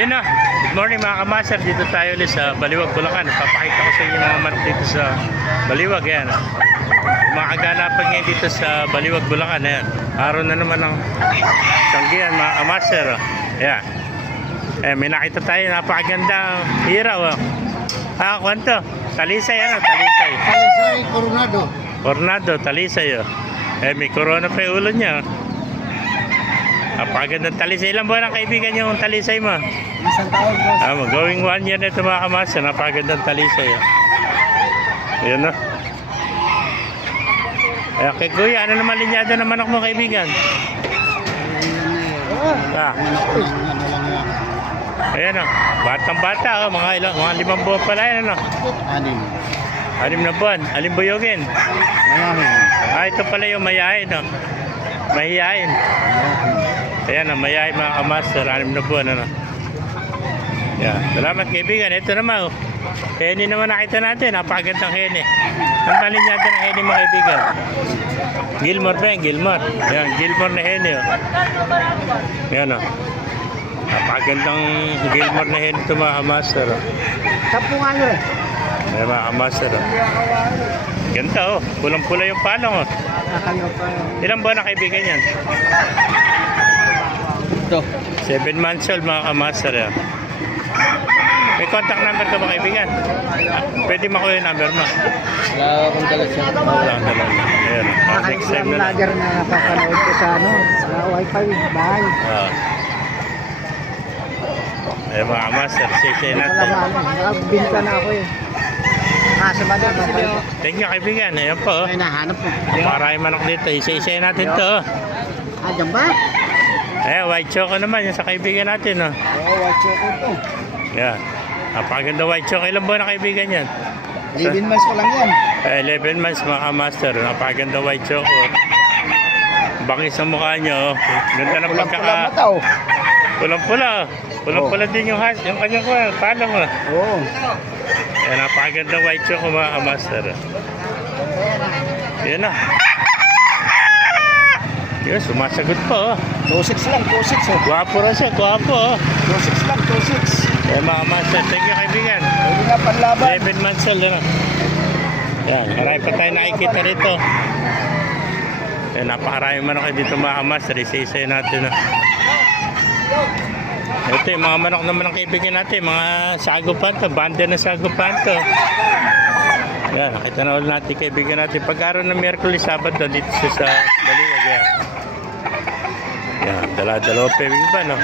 Yun na. Good morning mga kamaster. Dito tayo ulit sa Baliwag, Bulacan. Papakita ko sa inyo mga manok dito sa Baliwag. Ayan. Mga kaganapan ngayon dito sa Baliwag, Bulacan. Ayan. Araw na naman ng tanggihan mga kamaster. Ayan. Ayan, may nakita tayo. Napakagandang hiraw. Kwanto? Talisay ano? Talisay. Talisay, Coronado. Coronado, talisay. May corona pa yung ulo niya. Napakagandang talisay. Ilang buwan ang kaibigan yung talisay mo? Isang taon po. Going 1 year na ito mga kamaster. Napakagandang talisay. Ayan o. Ayan kay kuya, ano naman linyado ng manok mo kaibigan? Ayan o. Batang bata o. Mga 5 buwan pala yan ano? 6 na buwan. Aling buyogin? Mayahin. Ito pala yung mayahin o. Mahihayin. Ayan na, mayahin mga kamaster. 6 na buwan ano. Yan. Salamat kaibigan. Ito naman oh. Heni naman nakita natin. Napakagandang heni. Ang malinyado ng heni mga kaibigan. Gilmore ba yan? Gilmore. Ayan, Gilmore na heni oh. Yan oh. Napakagandang Gilmore na heni ito mga kamaster oh. Sapungan nyo eh. Ayan mga kamaster oh. Ganda oh. Pulang-pula yung palong oh. Ilang buwan na kaibigan yan? Ito. 7 months old mga kamaster yan. May contact number ka ba kaibigan? Pwede makuha yung number mo. Wala akong dala siya. Wala ang dalawa. Ayan. Next time na lang. Vlogger na napapanood ko sa sa wifi. Bahay. Ayan mga kamaster. Say natin. Nakabinta na ako eh. Sa madam. Thank you kaibigan. Ayan po. Ay, nahanap mo. Maraming manok dito. Isa-isa natin to. Dyan ba? Ayan, white choco naman. Yung sa kaibigan natin. Oo, watch ko ito. Ayan. Napakaganda white choco. Ilang buwan na kaibigan yan? 11 months ko lang yan. 11 months mga kamaster. Napakaganda white choco. Bangis ang mukha nyo. Ganda ng Pulang-pula mata oh. Pulang-pula. Pulang-pula din yung kanyang pala mo. Oo. Ayan, napakaganda white choco mga kamaster. Yan na. Yan, sumasagot pa oh. 2.6 lang, 2.6 oh. Guwapo rin siya, guwapo oh. 2.6 lang, 2.6. Ayan mga kamaster. Thank you kaibigan. Pwede nga panlaban. 11 months old yan. Yan, marami pa tayo nakikita rito. Yan, napakaraming manok dito mga kamaster. Isa-isa natin. Ito yung mga manok naman ng kaibigan natin. Mga sagupan to. Banda na sagupan to. Yan, nakita na ulit natin kaibigan natin. Pag-araw ng Miyerkules, Sabado dito sa Baliwag. Yan, dala-dalawa pa yung iba no.